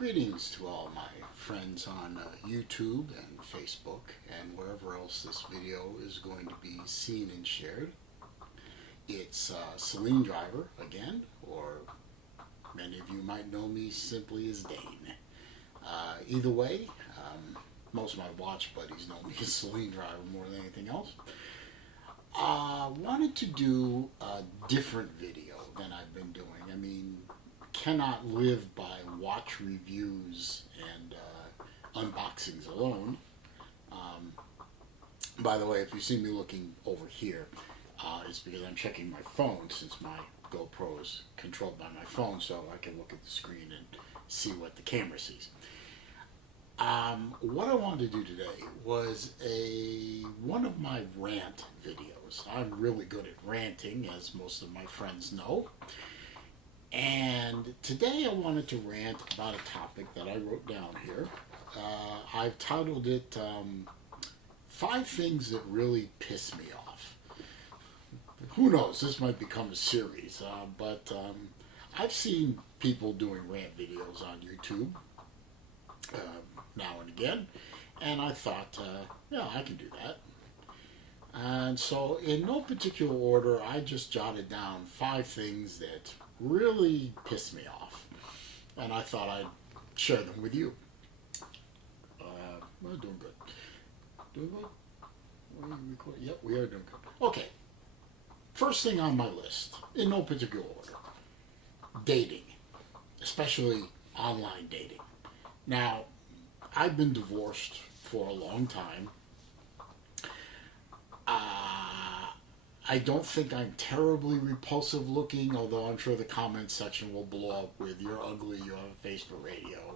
Greetings to all my friends on YouTube and Facebook and wherever else this video is going to be seen and shared. It's SaleenDriver again, or many of you might know me simply as Dane. Either way, most of my watch buddies know me as SaleenDriver more than anything else. Wanted to do a different video than I've been doing. I mean, cannot live by watch reviews and unboxings alone. By the way, if you see me looking over here, it's because I'm checking my phone, since my GoPro is controlled by my phone, so I can look at the screen and see what the camera sees. What I wanted to do today was one of my rant videos. I'm really good at ranting, as most of my friends know. And today I wanted to rant about a topic that I wrote down here. I've titled it 5 Things That Really Piss Me Off. Who knows, this might become a series, but I've seen people doing rant videos on YouTube now and again, and I thought, yeah, I can do that. And so in no particular order, I just jotted down 5 things that really pissed me off, and I thought I'd share them with you. We're doing good. Doing good? Are we recording? Yep, we are doing good. Okay. First thing on my list, in no particular order, dating, especially online dating. Now, I've been divorced for a long time. I don't think I'm terribly repulsive looking, although I'm sure the comment section will blow up with, "You're ugly, you have a face for radio,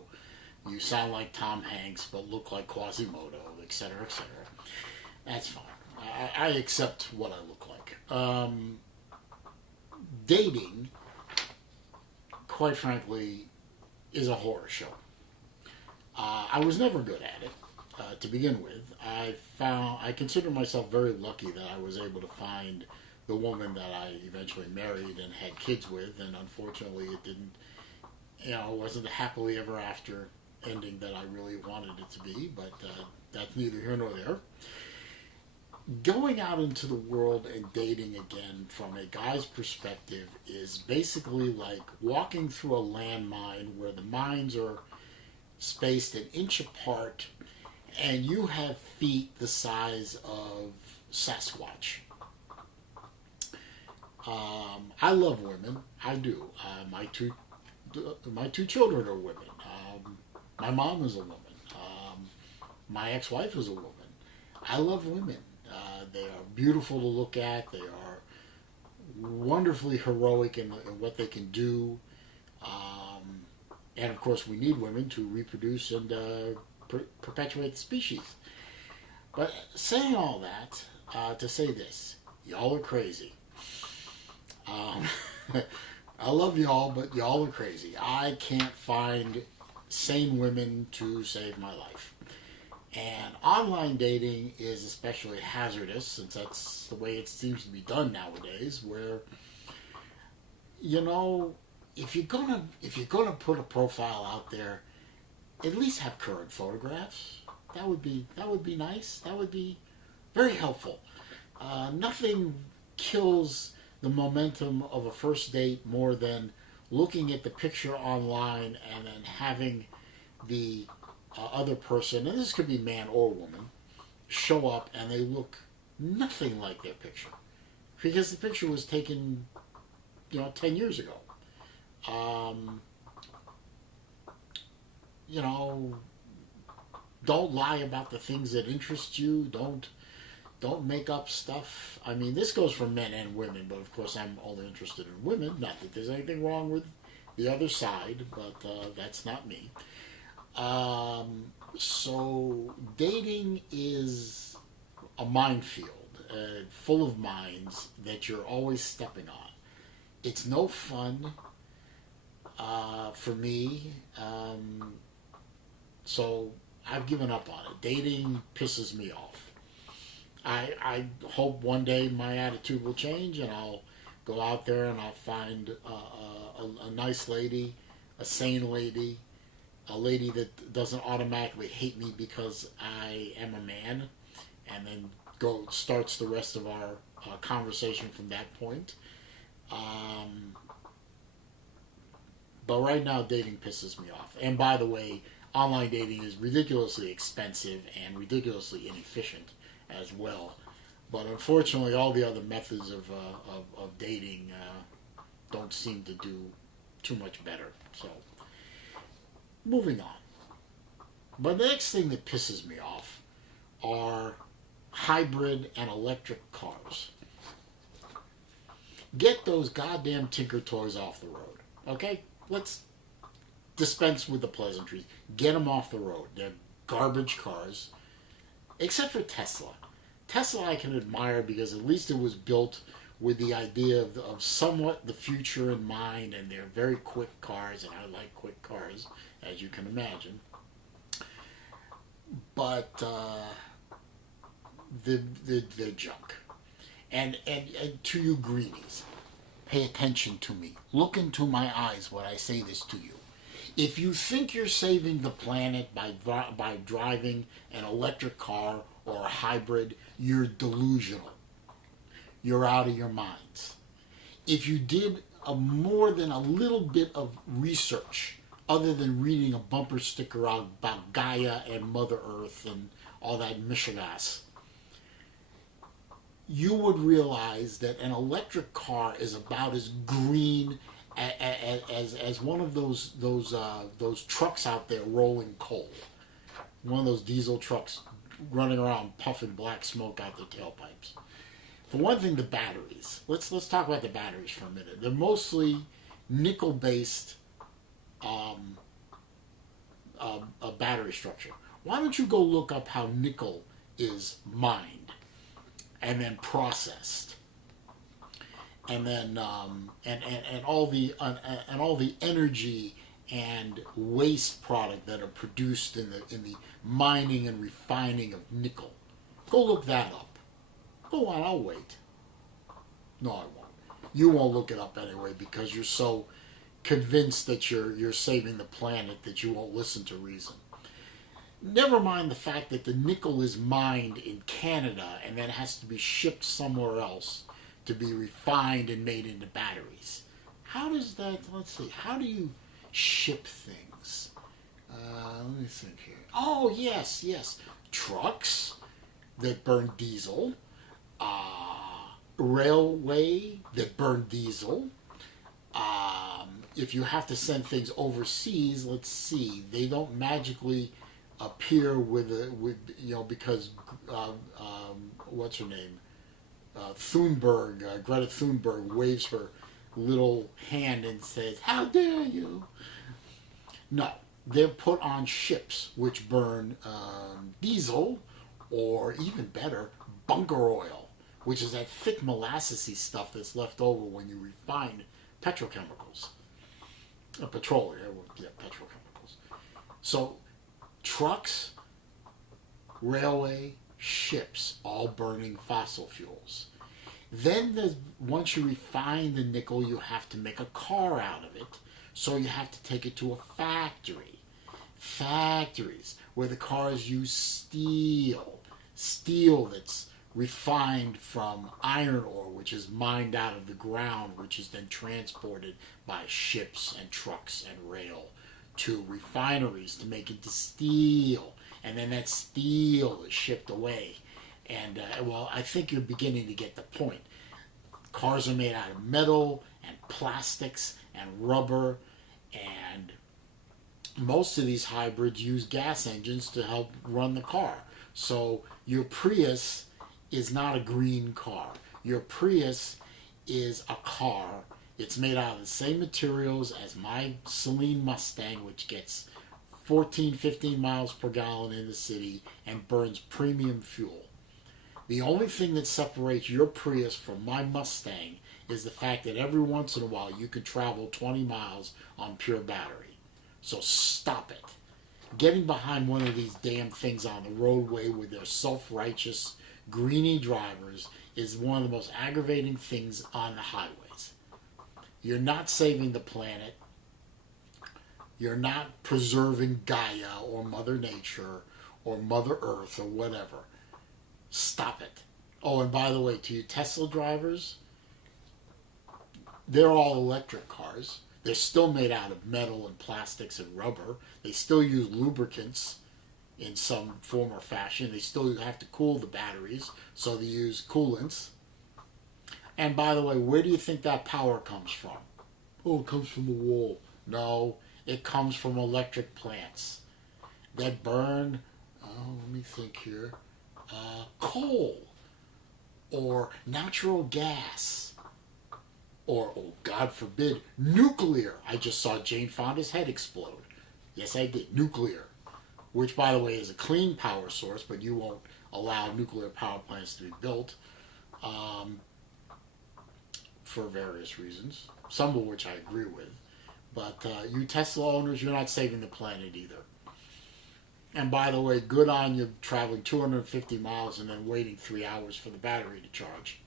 you sound like Tom Hanks but look like Quasimodo," etc., etc. That's fine. I accept what I look like. Dating, quite frankly, is a horror show. I was never good at it. To begin with, I consider myself very lucky that I was able to find the woman that I eventually married and had kids with, and unfortunately it didn't, it wasn't a happily ever after ending that I really wanted it to be, but that's neither here nor there. Going out into the world and dating again from a guy's perspective is basically like walking through a landmine where the mines are spaced an inch apart, and you have feet the size of Sasquatch. I love women. I do. My two children are women. My mom is a woman. My ex-wife is a woman. I love women. They are beautiful to look at. They are wonderfully heroic in what they can do. And of course, we need women to reproduce and perpetuate the species. But saying all that, to say this, y'all are crazy. I love y'all, but y'all are crazy. I can't find sane women to save my life. And online dating is especially hazardous, since that's the way it seems to be done nowadays, where, if you're gonna put a profile out there, at least have current photographs. That would be nice. That would be very helpful. Nothing kills the momentum of a first date more than looking at the picture online and then having the other person, and this could be man or woman, show up and they look nothing like their picture, because the picture was taken 10 years ago. Don't lie about the things that interest you. Don't make up stuff. I mean, this goes for men and women, but of course I'm only interested in women. Not that there's anything wrong with the other side, but that's not me. So dating is a minefield, full of mines that you're always stepping on. It's no fun for me, so I've given up on it. Dating pisses me off. I hope one day my attitude will change, and I'll go out there and I'll find a nice lady, a sane lady, a lady that doesn't automatically hate me because I am a man, and then starts the rest of our conversation from that point. Um, but right now, dating pisses me off. And by the way, online dating is ridiculously expensive and ridiculously inefficient as well. But unfortunately, all the other methods of dating don't seem to do too much better. So, moving on. But the next thing that pisses me off are hybrid and electric cars. Get those goddamn Tinker Toys off the road. Okay? Let's dispense with the pleasantries. Get them off the road. They're garbage cars. Except for Tesla. Tesla I can admire because at least it was built with the idea of somewhat the future in mind, and they're very quick cars, and I like quick cars, as you can imagine. But they're junk. And to you greenies, pay attention to me. Look into my eyes when I say this to you. If you think you're saving the planet by driving an electric car or a hybrid, you're delusional. You're out of your minds. If you did more than a little bit of research, other than reading a bumper sticker out about Gaia and Mother Earth and all that mishigas, you would realize that an electric car is about as green as one of those trucks out there rolling coal. One of those diesel trucks running around puffing black smoke out their tailpipes. For one thing, the batteries. Let's talk about the batteries for a minute. They're mostly nickel-based a battery structure. Why don't you go look up how nickel is mined and then processed, and then and all the energy and waste product that are produced in the mining and refining of nickel. Go look that up. Go on, I'll wait. No, I won't. You won't look it up anyway because you're so convinced that you're saving the planet that you won't listen to reason. Never mind the fact that the nickel is mined in Canada and then has to be shipped somewhere else to be refined and made into batteries. How does that, let's see, how do you ship things? Let me think here. Oh, yes. Trucks that burn diesel, railway that burn diesel. If you have to send things overseas, let's see, they don't magically appear with because what's her name? Greta Thunberg waves her little hand and says, "How dare you?" No, they're put on ships which burn diesel, or even better, bunker oil, which is that thick molassesy stuff that's left over when you refine petrochemicals. Petrochemicals. So, trucks, railway, ships, all burning fossil fuels. Then once you refine the nickel, you have to make a car out of it. So you have to take it to a factory. Factories where the cars use steel. Steel that's refined from iron ore, which is mined out of the ground, which is then transported by ships and trucks and rail to refineries to make into steel. And then that steel is shipped away. And, I think you're beginning to get the point. Cars are made out of metal and plastics and rubber, and most of these hybrids use gas engines to help run the car. So your Prius is not a green car. Your Prius is a car. It's made out of the same materials as my Saleen Mustang, which gets 14, 15 miles per gallon in the city and burns premium fuel. The only thing that separates your Prius from my Mustang is the fact that every once in a while you can travel 20 miles on pure battery. So stop it. Getting behind one of these damn things on the roadway with their self-righteous, greeny drivers is one of the most aggravating things on the highways. You're not saving the planet. You're not preserving Gaia or Mother Nature or Mother Earth or whatever. Stop it. Oh, and by the way, to you Tesla drivers, they're all electric cars. They're still made out of metal and plastics and rubber. They still use lubricants in some form or fashion. They still have to cool the batteries, so they use coolants. And by the way, where do you think that power comes from? Oh, it comes from the wall. No, it comes from electric plants that burn, let me think here, coal or natural gas or, oh, God forbid, nuclear. I just saw Jane Fonda's head explode. Yes, I did. Nuclear, which, by the way, is a clean power source, but you won't allow nuclear power plants to be built for various reasons, some of which I agree with. But you Tesla owners, you're not saving the planet either. And by the way, good on you traveling 250 miles and then waiting 3 hours for the battery to charge.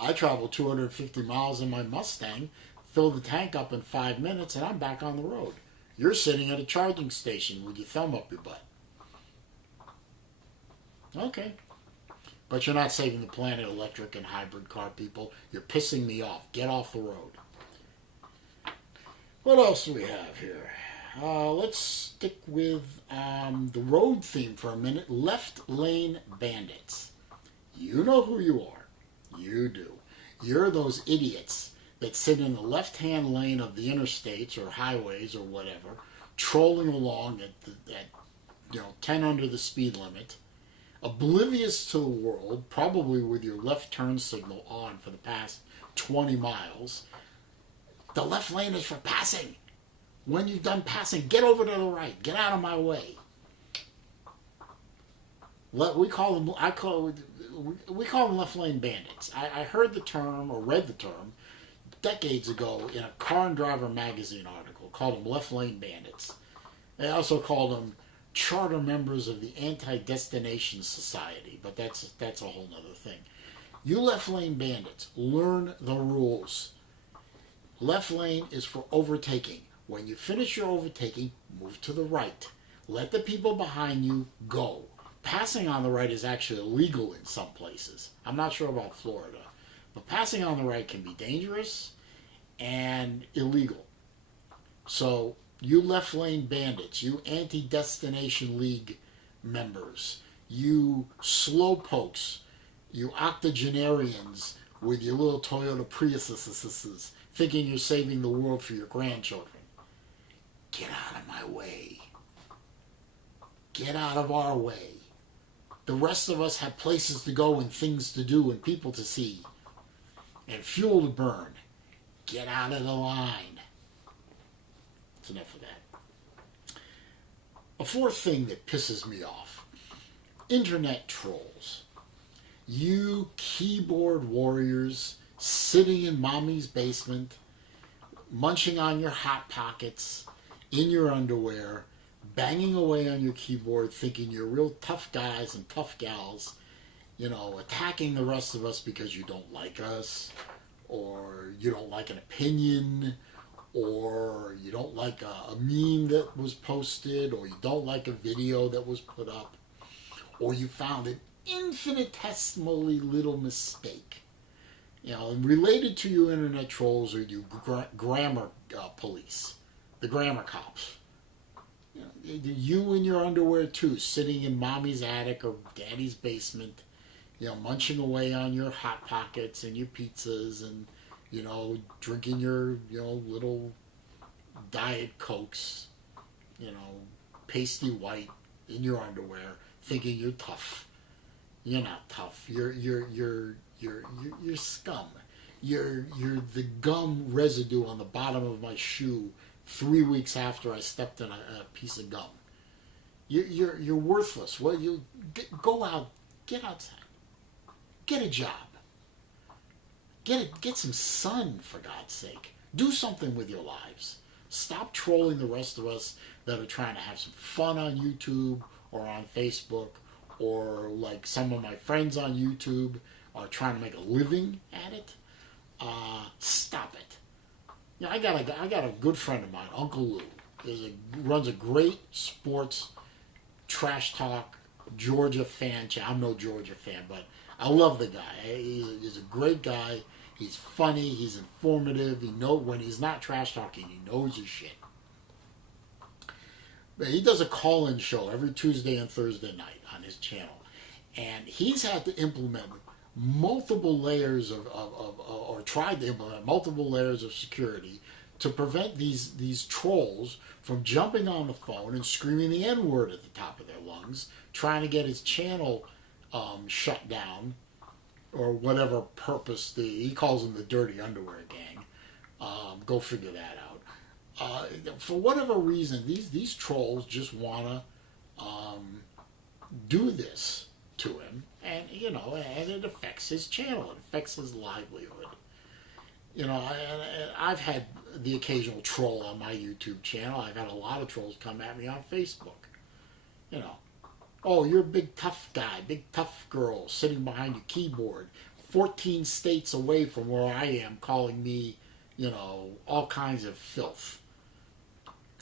I traveled 250 miles in my Mustang, filled the tank up in 5 minutes, and I'm back on the road. You're sitting at a charging station with your thumb up your butt. Okay. But you're not saving the planet, electric and hybrid car people. You're pissing me off. Get off the road. What else do we have here? Let's stick with the road theme for a minute. Left lane bandits. You know who you are. You do. You're those idiots that sit in the left-hand lane of the interstates or highways or whatever, trolling along at 10 under the speed limit, oblivious to the world, probably with your left turn signal on for the past 20 miles. The left lane is for passing. When you've done passing, get over to the right. Get out of my way. We call them left lane bandits. I heard the term or read the term decades ago in a Car and Driver magazine article. Called them left lane bandits. They also called them charter members of the Anti-Destination Society, but that's a whole other thing. You left lane bandits, learn the rules. Left lane is for overtaking. When you finish your overtaking, move to the right. Let the people behind you go. Passing on the right is actually illegal in some places. I'm not sure about Florida. But passing on the right can be dangerous and illegal. So, you left lane bandits, you anti-destination league members, you slowpokes, you octogenarians with your little Toyota Priuses thinking you're saving the world for your grandchildren. Get out of my way. Get out of our way. The rest of us have places to go and things to do and people to see and fuel to burn. Get out of the line. That's enough of that. A fourth thing that pisses me off. Internet trolls. You keyboard warriors sitting in mommy's basement, munching on your Hot Pockets, in your underwear, banging away on your keyboard, thinking you're real tough guys and tough gals, attacking the rest of us because you don't like us, or you don't like an opinion, or you don't like a meme that was posted, or you don't like a video that was put up, or you found an infinitesimally little mistake. And related to you internet trolls are you grammar police, the grammar cops. You in your underwear too, sitting in mommy's attic or daddy's basement, munching away on your Hot Pockets and your pizzas and, drinking your, little Diet Cokes, pasty white in your underwear, thinking you're tough. You're not tough. You're scum. You're the gum residue on the bottom of my shoe 3 weeks after I stepped in a piece of gum. You're worthless. Well, go out, get outside, get a job, get some sun, for God's sake. Do something with your lives. Stop trolling the rest of us that are trying to have some fun on YouTube or on Facebook, or like some of my friends on YouTube are trying to make a living at it. Stop it. I got a good friend of mine, Uncle Lou. runs a great sports trash talk Georgia fan channel. I'm no Georgia fan, but I love the guy. He's a great guy. He's funny. He's informative. When he's not trash talking, he knows his shit. But he does a call-in show every Tuesday and Thursday night on his channel, and he's had to implement multiple layers or tried to implement multiple layers of security to prevent these trolls from jumping on the phone and screaming the N-word at the top of their lungs, trying to get his channel shut down, or whatever purpose. He calls them the Dirty Underwear Gang. Go figure that out. For whatever reason, these trolls just want to do this to him, and and it affects his channel. It affects his livelihood. I've had the occasional troll on my YouTube channel. I've had a lot of trolls come at me on Facebook. Oh, you're a big tough guy, big tough girl sitting behind your keyboard, 14 states away from where I am, calling me, all kinds of filth.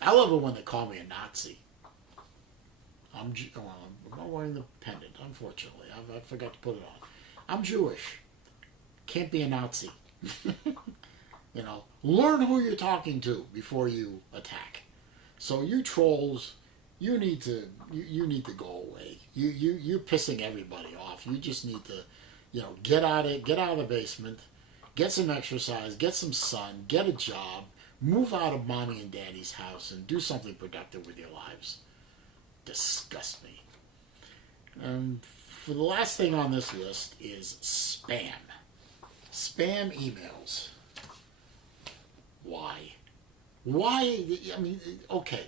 I love it when they call me a Nazi. I'm not wearing the pendant, unfortunately. I forgot to put it on. I'm Jewish. Can't be a Nazi. Learn who you're talking to before you attack. So you trolls, you need to go away. You're pissing everybody off. You just need to, get out of the basement, get some exercise, get some sun, get a job, move out of mommy and daddy's house, and do something productive with your lives. Disgust me. For the last thing on this list is spam. Spam emails. Why? I mean, okay.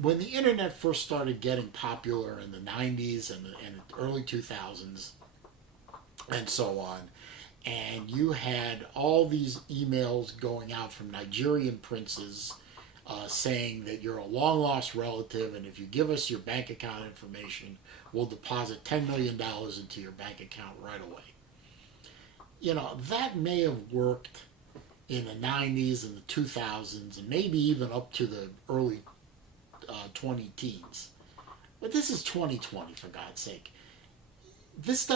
When the internet first started getting popular in the 90s and early 2000s and so on, and you had all these emails going out from Nigerian princes saying that you're a long-lost relative, and if you give us your bank account information, we'll deposit $10 million into your bank account right away. That may have worked in the 90s and the 2000s, and maybe even up to the early 20 teens. But this is 2020, for God's sake. This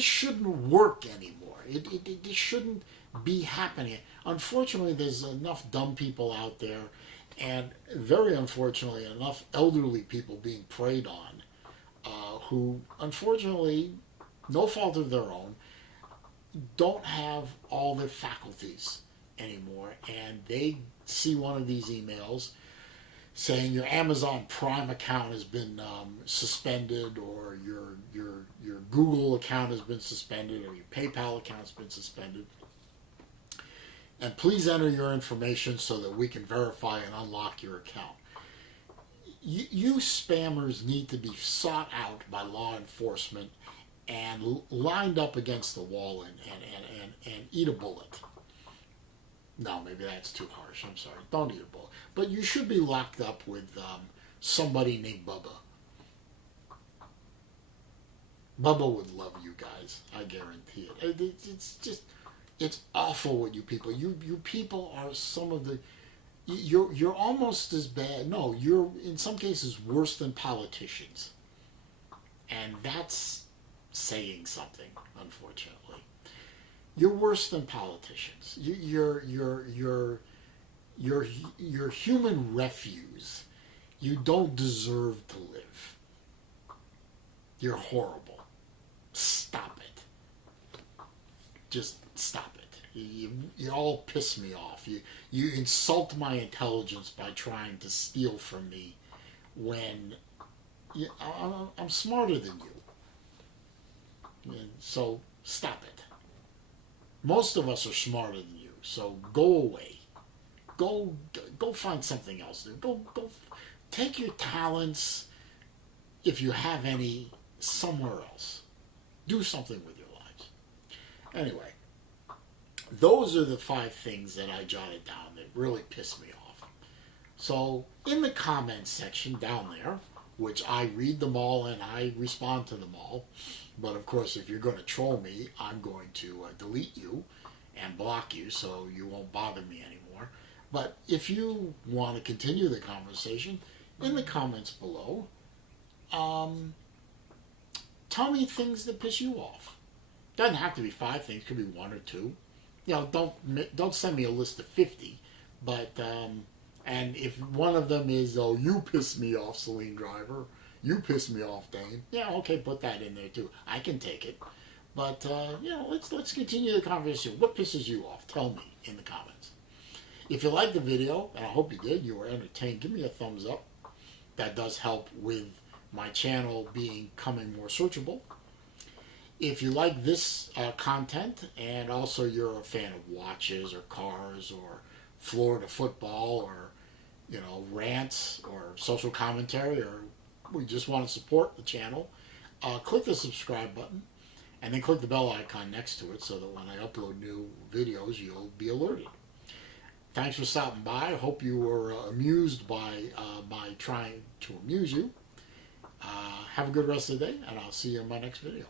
shouldn't work anymore. It shouldn't be happening. Unfortunately, there's enough dumb people out there, and very unfortunately, enough elderly people being preyed on, who, unfortunately, no fault of their own, don't have all their faculties anymore, and they see one of these emails saying your Amazon Prime account has been suspended, or your Google account has been suspended, or your PayPal account has been suspended, and please enter your information so that we can verify and unlock your account. You spammers need to be sought out by law enforcement and lined up against the wall and eat a bullet. No, maybe that's too harsh. I'm sorry. Don't eat a bullet. But you should be locked up with somebody named Bubba. Bubba would love you guys. I guarantee it. It's awful what you people. You people are some of the. You're almost as bad. No, you're in some cases worse than politicians, and that's saying something. Unfortunately, you're worse than politicians. You're human refuse. You don't deserve to live. You're horrible. Stop it. Just stop it. You all piss me off. You insult my intelligence by trying to steal from me when I'm smarter than you. And so stop it. Most of us are smarter than you, so go away. Go find something else. Go take your talents, if you have any, somewhere else. Do something with your lives. Anyway, those are the 5 things that I jotted down that really pissed me off. So in the comments section down there, which I read them all and I respond to them all, but of course if you're going to troll me, I'm going to delete you and block you so you won't bother me anymore. But if you want to continue the conversation, in the comments below, tell me things that piss you off. Doesn't have to be 5 things. Could be 1 or 2. You know, don't send me a list of 50. But and if one of them is, oh, you piss me off, SaleenDriver, you piss me off, Dane. Yeah, okay, put that in there too. I can take it. But you know, let's continue the conversation. What pisses you off? Tell me in the comments. If you liked the video, and I hope you did, you were entertained, give me a thumbs up. That does help with my channel becoming more searchable. If you like this content, and also you're a fan of watches or cars or Florida football or, you know, rants or social commentary, or we just want to support the channel, click the subscribe button and then click the bell icon next to it so that when I upload new videos, you'll be alerted. Thanks for stopping by. I hope you were amused by my trying to amuse you. Have a good rest of the day, and I'll see you in my next video.